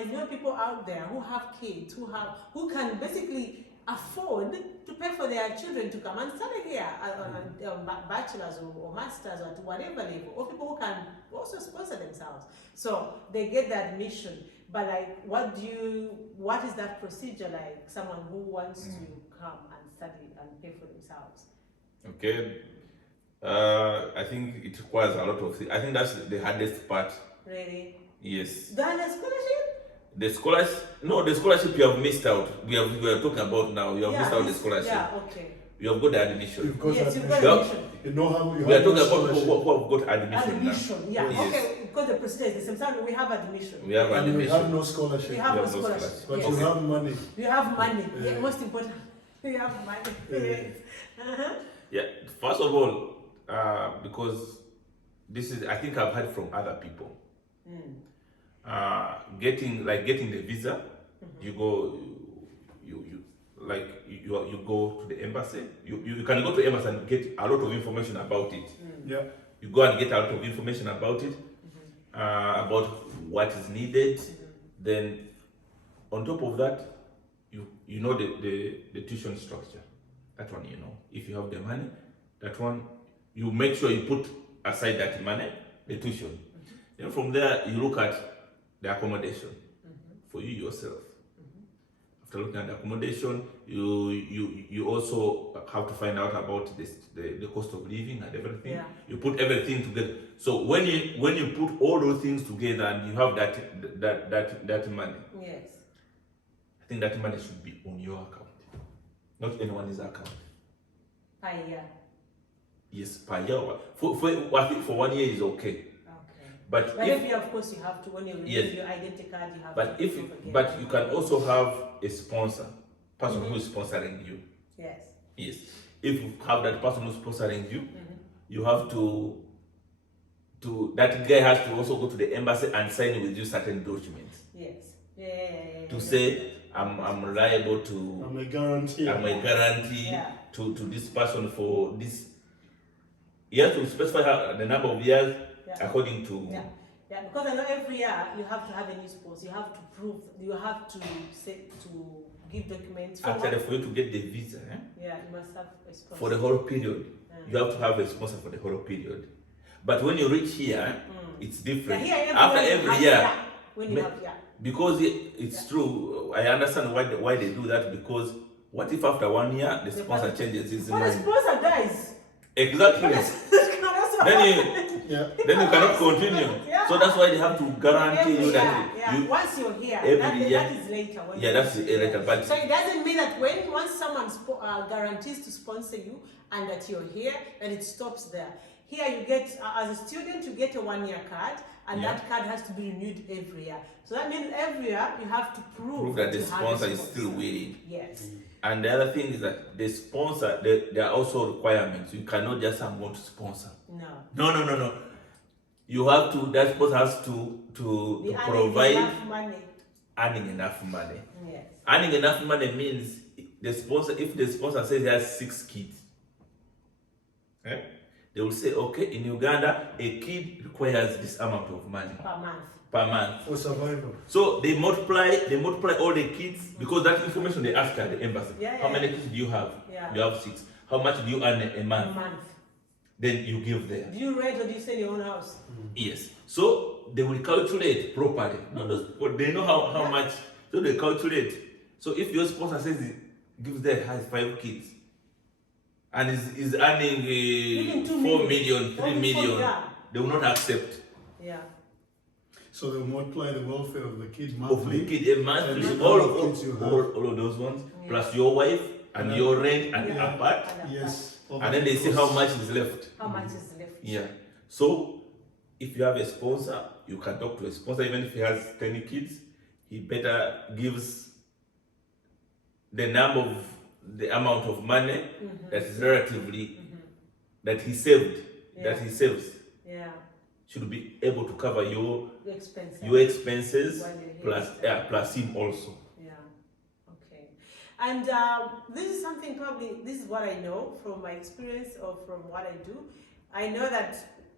I know people out there who have kids, who can basically afford to pay for their children to come and study here, bachelor's or master's or to whatever level, or people who can also sponsor themselves. So they get the admission. But like, what is that procedure like? Someone who wants to come and study and pay for themselves. Okay. I think it requires a lot of things. I think that's the hardest part. Really? Yes. The scholarship? The scholarship you have missed out. We are talking about now. You have missed out the scholarship. Yeah, okay. You have got the admission. You've got Yes, you've admission. got admission. You know how you We are have talking no about scholarship. who have got admission Admission, yeah. Yes. Okay, because the procedure is the same. So we have admission. We have And we admission. have no scholarship. We have You no have no scholarship. scholarship. But Yes. you have money. You have money. Yeah. Yeah, most important. You have money. Yes. Uh-huh. Yeah. First of all, because this is, I think I've heard from other people. Getting the visa, you go, you go to the embassy. You can go to the embassy and get a lot of information about it. Yeah. You go and get a lot of information about it, about what is needed. Then, on top of that, you know the tuition structure. That one, you know. If you have the money, that one, you make sure you put aside that money, the tuition. Then from there, you look at the accommodation for you yourself. After looking at the accommodation, you also have to find out about the cost of living and everything. Yeah. You put everything together. So when you put all those things together and you have that money, Yes. I think that money should be on your account, not anyone's account. Per year. Yes, per year. I think for 1 year is okay. Okay. But But if every year, of course, you have to, when you Yes. renew your identity card, you have but to. if you can also have a sponsor, person who is sponsoring you. Yes. Yes. If you have that person who's sponsoring you, you have to that guy has to also go to the embassy and sign with you certain documents Yes. Yeah. to say I'm liable to I'm a guarantee. Yeah. to this person for this. You have to specify the number of years Yeah. according to Yeah, because I know every year you have to have a new sponsor. You have to prove, you have to give documents. actually for you to get the visa. Yeah, you must have a sponsor. For the whole period. You have to have a sponsor for the whole period. But when you reach here, it's different. Yeah, here, After every year, when you have, because it's true, I understand why they do that, because what if after 1 year the sponsor changes his When the mind? sponsor dies, Exactly. Yeah. Then you cannot continue. Yeah. So that's why they have to guarantee you that you once you're here, every year. that is later. When Yeah, that's later. But so it doesn't mean that once someone guarantees to sponsor you and that you're here, and it stops there. Here you get, as a student, you get a 1 year card, and Yeah. that card has to be renewed every year. So that means every year you have to prove that the you have a sponsor is still willing. Yes. And the other thing is that the sponsor, there are also requirements. You cannot just say I'm going to sponsor. No. No. You have to, that sponsor has to The provide enough money. earning enough money. Yes. Earning enough money means if the sponsor says he has 6 kids, they will say, okay, in Uganda, a kid requires this amount of money Per month. For survival. So they multiply all the kids, because that information they ask at the embassy. Yeah, How yeah. many kids do you have? Yeah. You have 6. How much do you earn a A month? month. Then you give them. Do you rent or do you sell your own house? Yes. So they will calculate properly. But they know how much. So they calculate. So if your sponsor says he gives them has 5 kids and is earning Even 2 4 million. million, 3 Only million, yeah. they will not accept Yeah. So they'll multiply the welfare of the kid of monthly. the kid a month, And the all number of kids you have. of those ones, plus your wife and your rent and Yeah. apart, Yes. and then they see how much is left. How much is left? Yeah. So if you have a sponsor, you can talk to a sponsor. Even if he has 10 kids, he better gives the amount of money that is relatively that he saved, that he saves, Yeah. should be able to cover your Expensive. expenses While you're here. plus him also. Yeah. Okay. And this is something this is what I know from my experience or from what I do. I know that,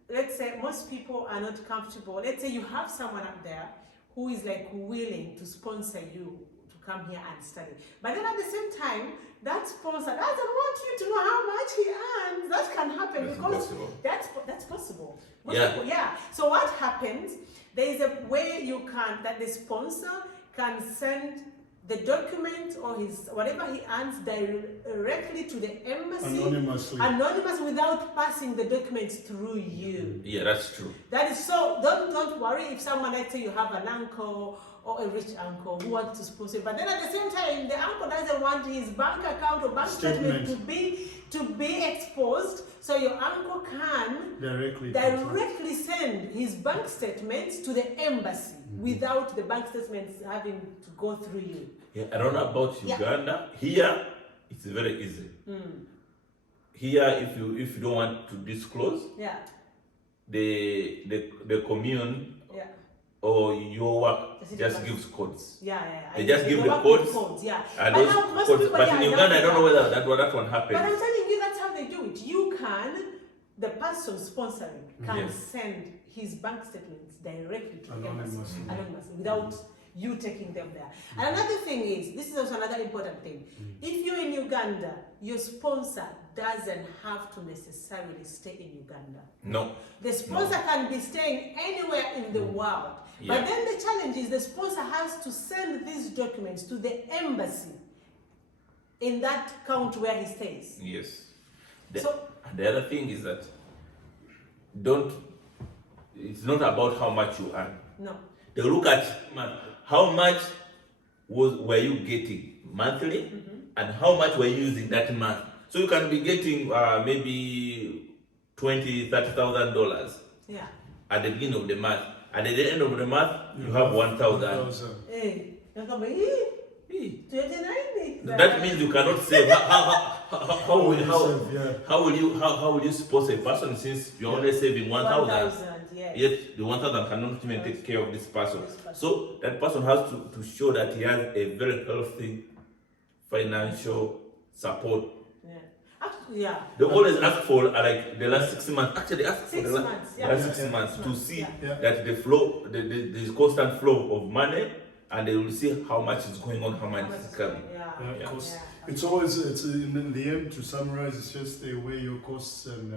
let's say, most people are not comfortable. Let's say you have someone up there who is like willing to sponsor you to come here and study. But then at the same time, that sponsor doesn't want you to know how much he earns. That can happen That's because impossible. that's possible. Most Yeah. people- yeah. So what happens? There is a way that the sponsor can send the document or his whatever he earns directly to the embassy Anonymously. without passing the documents through you. Yeah, that's true. That is so. Don't worry if someone, let's say you have an uncle or a rich uncle who wants to sponsor you, but then at the same time the uncle doesn't want his bank account or bank statement to be exposed, so your uncle can directly send his bank statements to the embassy without the bank statements having to go through you. Yeah, I don't know about Yeah. Uganda. Here, it's very easy. Here, if you don't want to disclose, Yeah, the commune yeah, or your work The city just bank. gives codes. yeah. They just give go the back with codes. Yeah, And But those now most codes, people, but yeah, in in Uganda, I don't know Africa- whether that one But happens. I'm telling you, that's how they do it. You the person sponsoring can Yes. send his bank statements directly to the Anonymously. embassy, anonymously, without you taking them there. And another thing is, this is also another important thing. If you're in Uganda, your sponsor doesn't have to necessarily stay in Uganda. No. The sponsor can be staying anywhere in the world. Yeah. But then the challenge is the sponsor has to send these documents to the embassy in that country where he stays. Yes. And the other thing is that it's not about how much you earn. No. They look at how much were you getting monthly and how much were you using that month. So you can be getting maybe $20,000-$30,000 Yeah. at the beginning of the month, and at the end of the month you have 1,000. Hey, That means you cannot save. How will you sponsor a person since you're only saving 1,000? yes. Yet the 1,000 cannot even take care of this person. So that person has to show that he has a very healthy financial support. Yeah. Actually, yeah. They always ask for like the last 6 months. Actually, they ask for 6 the months, yeah. last 6 Yeah. months to see Yeah. that the flow, there's constant flow of money, and they will see how much is going on, how much is coming. Yeah. Yeah, Yeah. costs. Yeah. It's always, in the end, to summarize, it's just the way your costs and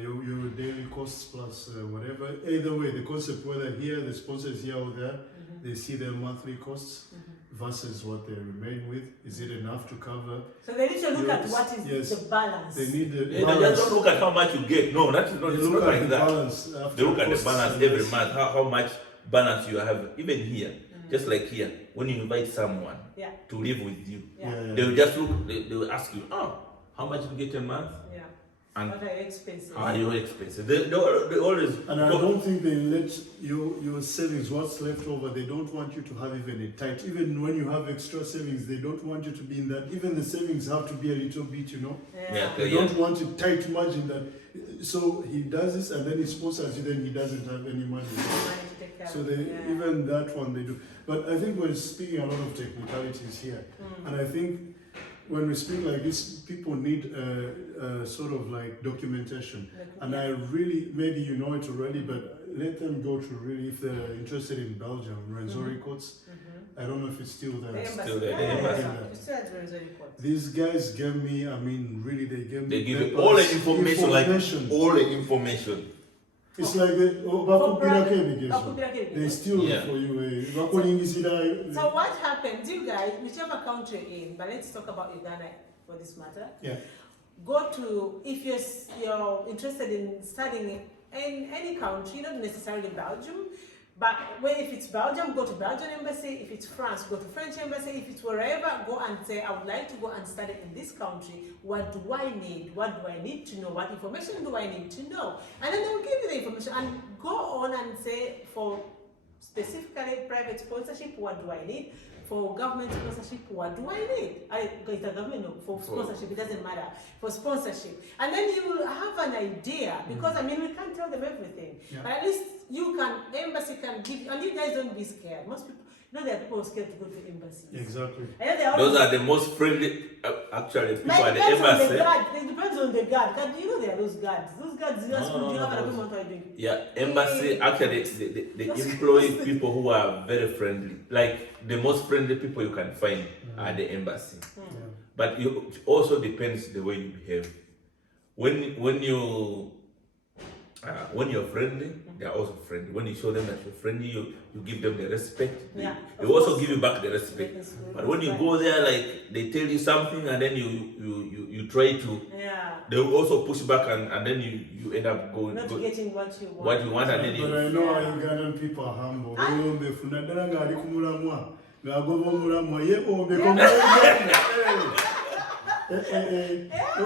your daily costs plus whatever. Either way, the concept, whether here, the sponsor is here or there, they see their monthly costs versus what they remain with. Is it enough to cover? So they need to look at Yes, what is yes. the balance. They need the They just don't look at how much you get. No, that is not, They it's look not at like the that. balance. After They look at the costs balance and every yes. month, how much balance you have. Even here, just like here, when you invite someone Yeah. to live with you, Yeah. Yeah, they will just look, they will ask you, how much you get a month? Yeah. And What are your expenses? how are your expenses? They always, And I don't think they let your savings, what's left over, they don't want you to have even a tight. Even when you have extra savings, they don't want you to be in that. Even the savings have to be a little bit, Yeah. They don't want a tight margin that. So he does this and then he sponsors you, then he doesn't have any money. Money to take care So of. they Yeah. even that one they do. But I think we're speaking a lot of technicalities here. And I think when we speak like this, people need sort of like documentation. And I really, maybe you know it already, but let them go to really, if they're interested in Belgium, Rwenzori courts. I don't know if it's still there. The embassy. Still there, the Yeah, embassy. yeah, yeah. It still has very report. These guys gave me, I mean, really, they gave me they give you papers, all the information, like information. all the information. It's like the they steal Yeah. it for you. So So what happens, you guys, whichever country you're in, but let's talk about Uganda for this matter. Yeah. Go to, if you're interested in studying in any country, not necessarily Belgium, but if it's Belgium, go to Belgian embassy. If it's France, go to French embassy. If it's wherever, go and say, I would like to go and study in this country. What do I need? What do I need to know? What information do I need to know? And then they will give you the information and go on and say, for specifically private sponsorship, what do I need? For government sponsorship, what do I need? For sponsorship, it doesn't matter. For sponsorship. And then you will have an idea, because I mean, we can't tell them everything. Yeah. But at least embassy can give you, and you guys don't be scared. Most people, No, there are people scared to go to embassies. Exactly. I know there are Those are the most friendly, actually, people But at it the depends on the embassy. guard. It depends on the guard. You know there are those guards. Those guards, you ask No, them, do you have no, an those- appointment? What are you doing? Yeah, embassy, actually, they employ people who are very friendly. Like, the most friendly people you can find are the embassy. Yeah. But it also depends the way you behave. When you're friendly, they are also friendly. When you show them that you're friendly, you give them the respect. Yeah, They of also course. give you back the respect. Yes, But when you go there, like they tell you something and then you try to, Yeah. they will also push back and then you end up going Not getting what you want. what you want and then But you. I know our Ugandan people are humble. Befuna ddala ng'ali ku mulamwa ng'agoba omulamwa ye ombeko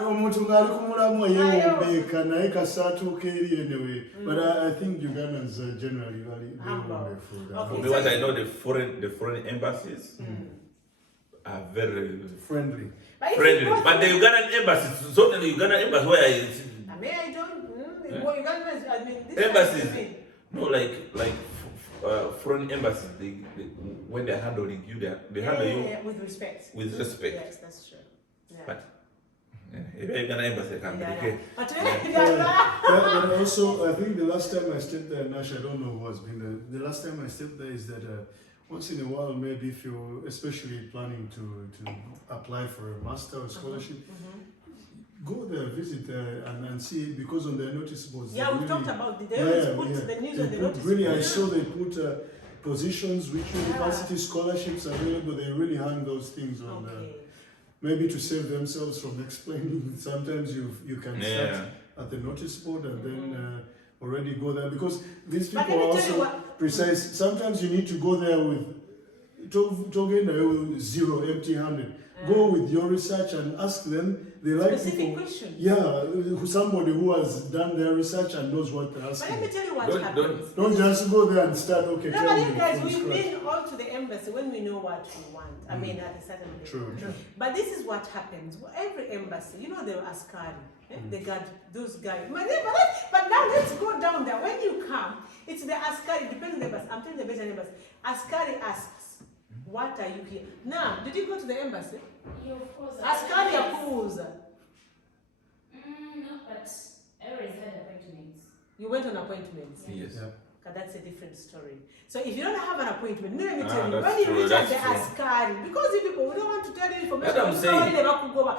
omuntu ng'ali ku mulamwa ye ombeeka naye kasaatuuka eri anyway. But I think Ugandans are generally very Humble. wonderful. Okay. For me, what I know, the foreign embassies are very Friendly. But if friendly. you go But the to- Ugandan embassy, certainly Ugandan embassy where is I mean, I don't. Yeah. Well, Ugandans, I mean, this Embassies. is the thing. no like foreign embassies. They when they're handling you, they handle you Yeah, with respect. with respect. Yes, that's true. Yeah. But if you're Ugandan embassy, can be Yeah, okay. But But also, I think the last time I stayed there, Nash, I don't know who has been there. The last time I stayed there is that once in a while, maybe if you're especially planning to apply for a master or scholarship, go there, visit there, and see, because on their notice boards, yeah, they we've really- talked about it. They always Yeah, put yeah. the news They on the put notice. really, I board. saw they put positions, which university scholarships available. They really hang those things on there. Okay. Maybe to save themselves from explaining. Sometimes you can Yeah. start at the notice board and then already go there, because these But people let are me tell you also what. precise. Sometimes you need to go there with zero, empty-handed. Go with your research and ask them. They like Specific people. questions. Yeah, somebody who has done their research and knows what they're But let asking. me tell you what Don't- happens. Don't just go there and start. Okay, No, tell but me you guys, from we've scratch. been all to the embassy when we know what we want. I mean, at a certain level. True. But this is what happens. Every embassy, you know, the askari, they got those guys. But now let's go down there. When you come, it's the askari, depends on the embassy. I'm telling you the better embassy. Askari asks, what are you here? Now, did you go to the embassy? Yeah, of course. Askari akuuza. No, but I always had appointments. You went on appointments. Yes. Yeah. Okay, that's a different story. So if you don't have an appointment, let me Ah, tell you, that's when you true, reach at the that's askari, because you people, we don't want to tell you information. That's what I'm we don't saying. want them to go back.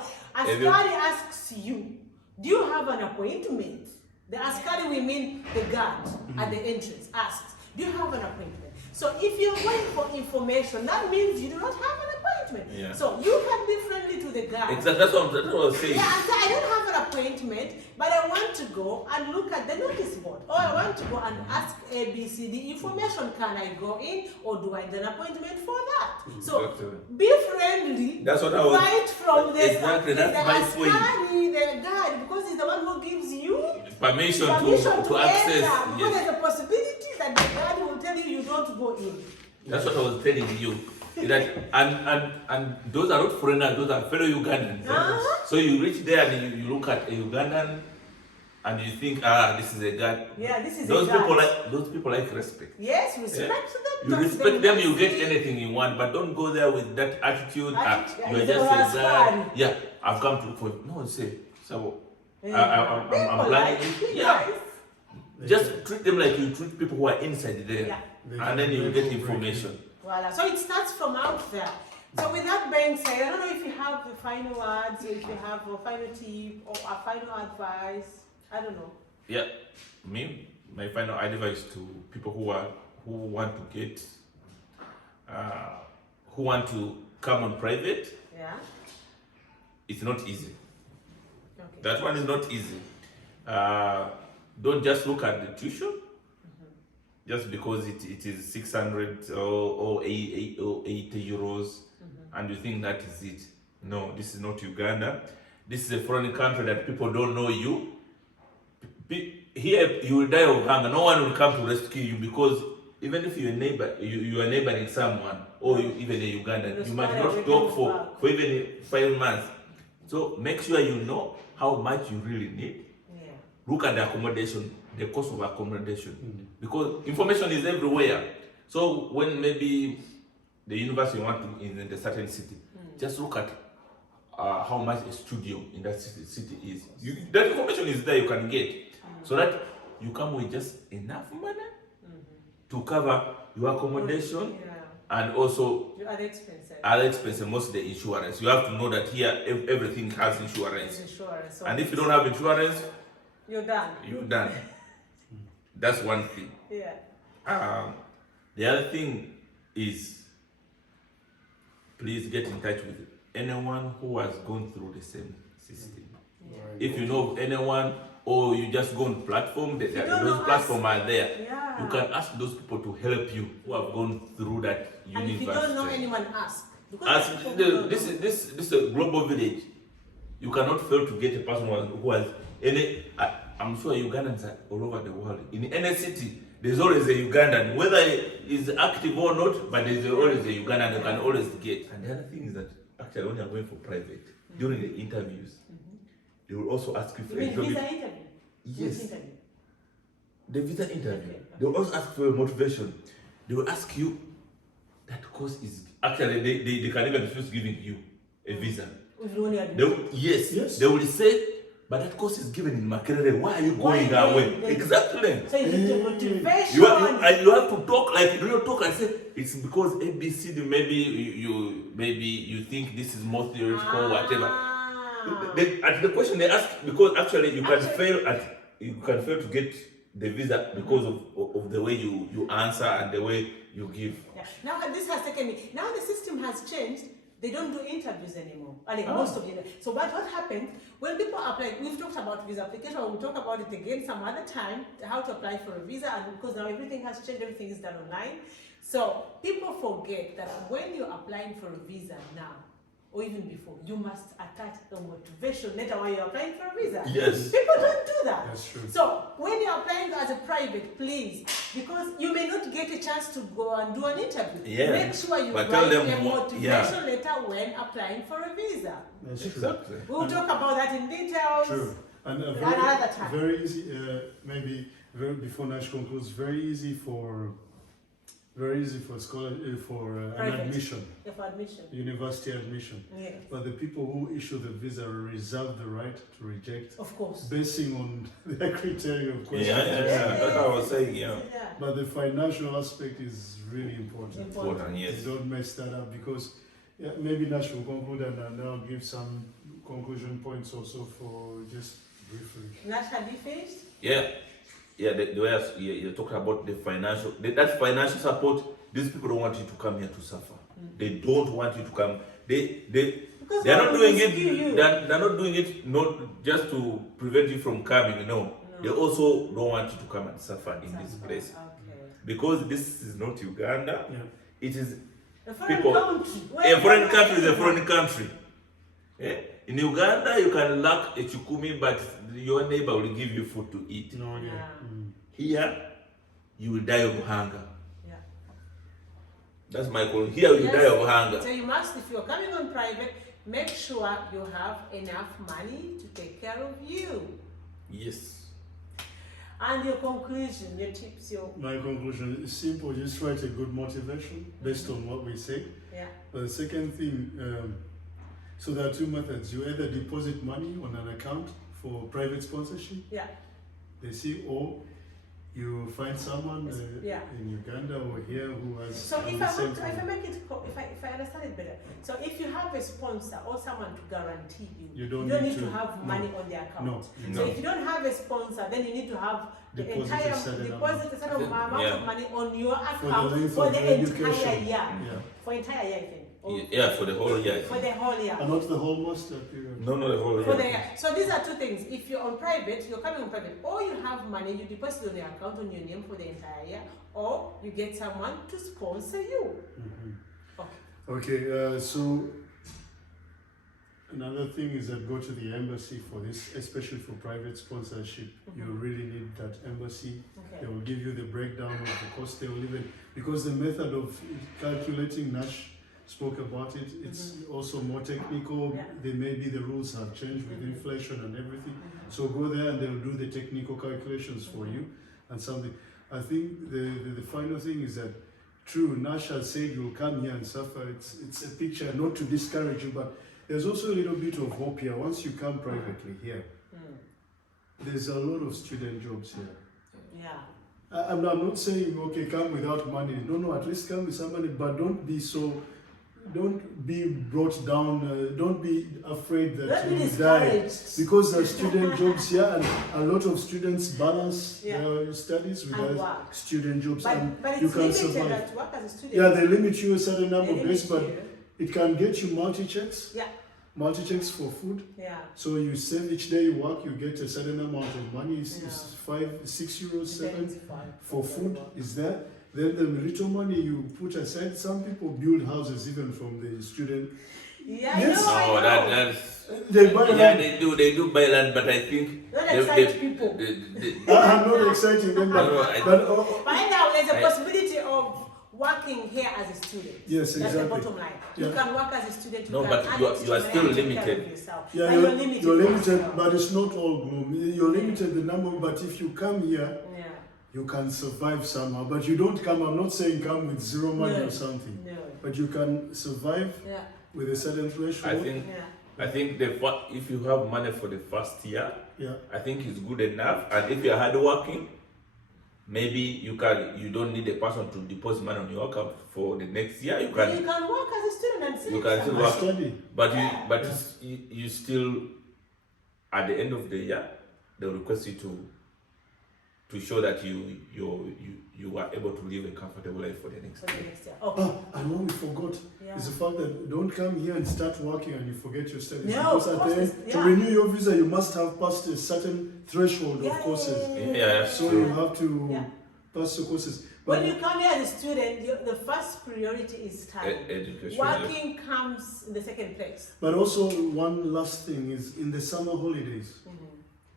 If you- Askari asks you, do you have an appointment? The askari, we mean the guard at the entrance, asks, do you have an appointment? So if you're going for information, that means you do not have an appointment. Yeah. So you can be friendly to the guard. Exactly. That's what I was saying. Yeah, and say, I don't have an appointment, but I want to go and look at the notice board. Or I want to go and ask ABCD information. Can I go in or do I need an appointment for that? So Exactly. be friendly. That's what I was. Right from the Exactly, that's the my point. askari, the guide, because he's the one who gives you Permission permission to access. enter. Because Yes. there's a possibility that the guide will tell you you don't go in. That's what I was telling you. That and those are not foreigners, those are fellow Ugandans. Uh-huh. So you reach there and you look at a Ugandan and you think, this is a guy. Yeah, this is Those a guide. those people like respect. Yes, respect them. You talk to respect them, you get nicely. anything you want, but don't go there with that attitude. Attitude, You're it's just our a guy. askari. Yeah, I've come to look for you. No, say, so Yeah. I'm Be planning. polite, be Yeah, nice. just treat them like you treat people who are inside there, Yeah. and then you get information. Voila. So it starts from out there. So with that being said, I don't know if you have the final words, if you have a final tip or a final advice. I don't know. Yeah, my final advice to people who want to get, who want to come on private, Yeah. it's not easy. Okay. That one is not easy. Don't just look at the tuition, just because it is 600 or 80 euros, and you think that is it. No, this is not Uganda. This is a foreign country that people don't know you. Here you will die of hunger. No one will come to rescue you, because even if you're a neighbor, you are neighboring someone, or even a Ugandan, you might not talk for even 5 months. So make sure you know how much you really need. Yeah. Look at the accommodation, the cost of accommodation, because information is everywhere. So when maybe the university you want to in the certain city, just look at how much a studio in that city is. That information is there, you can get, so that you come with just enough money to cover your accommodation and also Your other expenses. other expenses, mostly the insurance. You have to know that here everything has insurance. Insurance. So And if you don't have insurance, you're done. you're done. That's one thing. Yeah. The other thing is, please get in touch with anyone who has gone through the same system. Right. If you know of anyone, or you just go on platform, you don't those know platforms are there. Yeah. You can ask those people to help you who have gone through that And if university. you don't know anyone, ask. Because As people who don't know. this is a global village. You cannot fail to get a person who has any. I'm sure Ugandans are all over the world. In any city, there's always a Ugandan, whether he's active or not. But there's always a Ugandan you can always get. And the other thing is that actually, when you're going for private, during the interviews, they will also ask you for You a mean job. visa interview? Yes. Which interview? The visa interview. Okay. They will also ask for your motivation. They will ask you that course is actually they can even refuse giving you a visa. If you only They admit. will, yes, Yes. they will say, but that course is given in Makerere. Why are you Why going that way? going there? Exactly. So you need to motivation. You have to talk like you don't talk and say it's because ABCD. Maybe you think this is more theoretical, whatever. At the question they ask, because actually you can fail to get the visa because of the way you answer and the way you give. Yeah. Now this has taken me. Now the system has changed. They don't do interviews anymore. I think Oh. most of them. So what happened when people apply? We've talked about visa application. We'll talk about it again some other time. How to apply for a visa, and because now everything has changed, everything is done online. So people forget that when you're applying for a visa now, or even before, you must attach a motivation letter while you're applying for a visa. Yes. People don't do that. That's true. So when you're applying as a private, please, because you may not get a chance to go and do an interview. Yeah. Make sure you But write tell them a what- motivation letter when applying for a visa. That's true. Exactly. We'll talk about that in details. True. And Another time. very easy, maybe before Nash concludes, very easy for an Private. admission, For admission. university admission. Yeah. But the people who issue the visa reserve the right to reject, Of course. basing on their criteria of Yeah, questions. That's what I was saying. Yeah. Yeah. But the financial aspect is really important. Important. Yes. Don't mess that up, because maybe Nash will conclude and I'll give some conclusion points also for just briefly. Nash, have you finished? Yeah. The way you talked about the financial, that financial support. These people don't want you to come here to suffer. They don't want you to come. Because They're not doing rescue you. it. They're not doing it not just to prevent you from coming. No, they also don't want you to come and suffer in this place, Okay. because this is not Uganda. Yeah. It is A foreign People- country. a foreign country. Is a foreign country. Eh? In Uganda, you can lack a chukumi, but your neighbor will give you food to eat. No, yeah. Yeah. Here, you will die of hunger. Yeah. That's my call. Here, you Yes. die of hunger. So you must, if you're coming on private, make sure you have enough money to take care of you. Yes. And your conclusion, your tips, your My conclusion is simple: just write a good motivation based on what we say. yeah. But the second thing, so there are two methods. You either deposit money on an account for private sponsorship, Yeah. they see, or you find someone Yeah. in Uganda or here who has So done if the I same want to, if I thing. make it, if I understand it better, so if you have a sponsor or someone to guarantee you, You don't need need to to- have no. money on the account. No, So No. if you don't have a sponsor, then you need to have the Deposit a entire certain deposit a certain amount Yeah. of money on your For the account length for of the the entire education. year. Yeah. For entire year, I think. Or Yeah, for the whole year. for the whole year. And not the whole master period. No, the whole For the year. year. So these are two things. If you're on private, you're coming on private, or you have money, you deposit on your account on your name for the entire year, or you get someone to sponsor you. Mhm. Okay. Okay, so another thing is that go to the embassy for this, especially for private sponsorship. You really need that embassy. Okay. They will give you the breakdown of the cost. They will even, because the method of calculating, Nash spoke about it, it's also more technical. Yeah. There may be the rules have changed with inflation and everything. So go there and they'll do the technical calculations for you and something. I think the final thing is that true, Nasha said you'll come here and suffer. It's a picture, not to discourage you, but there's also a little bit of hope here. Once you come privately here, there's a lot of student jobs here. Yeah. I'm not saying, okay, come without money. No, at least come with some money, but don't be brought down, don't be afraid that Don't be you die. discouraged. Because there are student jobs here, and a lot of students balance their studies with And their work. student jobs, and But you it's can limited survive. that to work as a student. Yeah, they limit you a certain number They of days, limit but you. it can get you multi-checks. Yeah. Multi-checks for food. Yeah. So you save each day you work, you get a certain amount of money. It's Yeah. 5, 6 euros, 7 Depends for food is there. Then the little money you put aside. Some people build houses even from the student. Yeah, Yes. I know. No, that's They buy yeah, land. they do buy land, but I think Don't they- excite people. I'm not exciting them, No, no, but By now, there's a I- possibility of working here as a student. yes, That's the exactly. bottom line. You Yeah. can work as a student. No, can but earn you are extra still money and take care limited. of yourself. Yeah, But you're for limited, yourself. but it's not all gloom. You're limited the number, but if you come here, Yeah. you can survive somehow. But you don't come. I'm not saying come with zero money No. or something, No. but you can survive Yeah. with a certain threshold. Yeah. I think if you have money for the first year, Yeah. I think it's good enough. And if you're hardworking, maybe you don't need a person to deposit money on your account for the next year. You But you can, can work as a student and save You can some still I work. study. but Yeah. you still, at the end of the year, they'll request you to show that you are able to live a comfortable life for the next for the year. next year. Okay. Oh, and what we forgot Yeah. is the fact that don't come here and start working and you forget your studies. No, because of at course the end, it's- to yeah. renew your visa, you must have passed a certain threshold of courses. Yeah, that's So true. you have to Yeah. pass the courses. When you come here as a student, the first priority is study. Education. Yeah. Working comes in the second place. But also one last thing is in the summer holidays,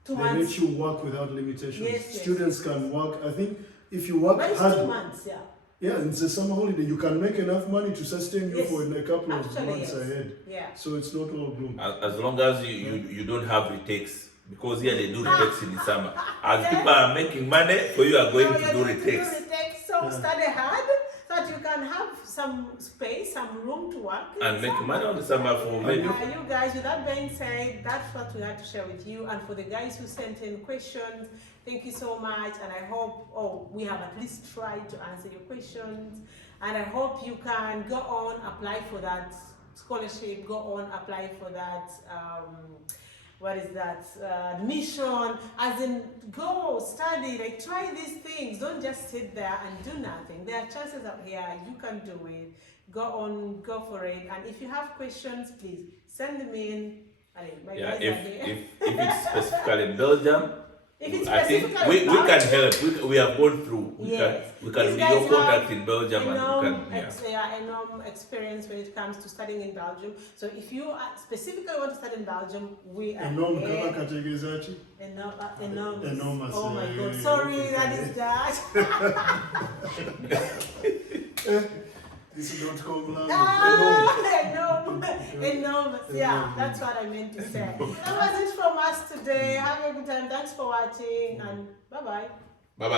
2 they months. let you work without limitations. Yes. Students can work. I think if you work But it's hard, 2 months, yeah. yeah, it's a summer holiday. You can make enough money to sustain you Yes. for a couple of Actually, months yes. ahead. Yeah. So it's not all gloom. As long as you don't have retakes, because here they do retakes in the summer. As people are making money, for you are going So to you're do going retakes. So Yeah. study hard so that you can have some space, some room to work. in And the make summer. money on the summer for maybe. You guys, with that being said, that's what we had to share with you. And for the guys who sent in questions, thank you so much. And I hope we have at least tried to answer your questions. And I hope you can go on, apply for that scholarship, go on, apply for that. What is that? Admission, as in go study, like try these things. Don't just sit there and do nothing. There are chances out here, you can do it. Go on, go for it. And if you have questions, please send them in. My Yeah, guys are here. if it's specifically Belgium, If it's I think specifically we can Belgium, help. We have gone through. Yes. We can These be your guys contact have in Belgium and we can. enormous experience when it comes to studying in Belgium. So if you specifically want to study in Belgium, we are Enorm here. kama kategezachi. Enormous. Enormous, Oh my yeah, God. yeah, Sorry, okay, that yeah. is that. This is not called land. Enormous. Yeah, that's what I meant to say. That was it from us today. Have a good time. Thanks for watching and bye bye. Bye bye.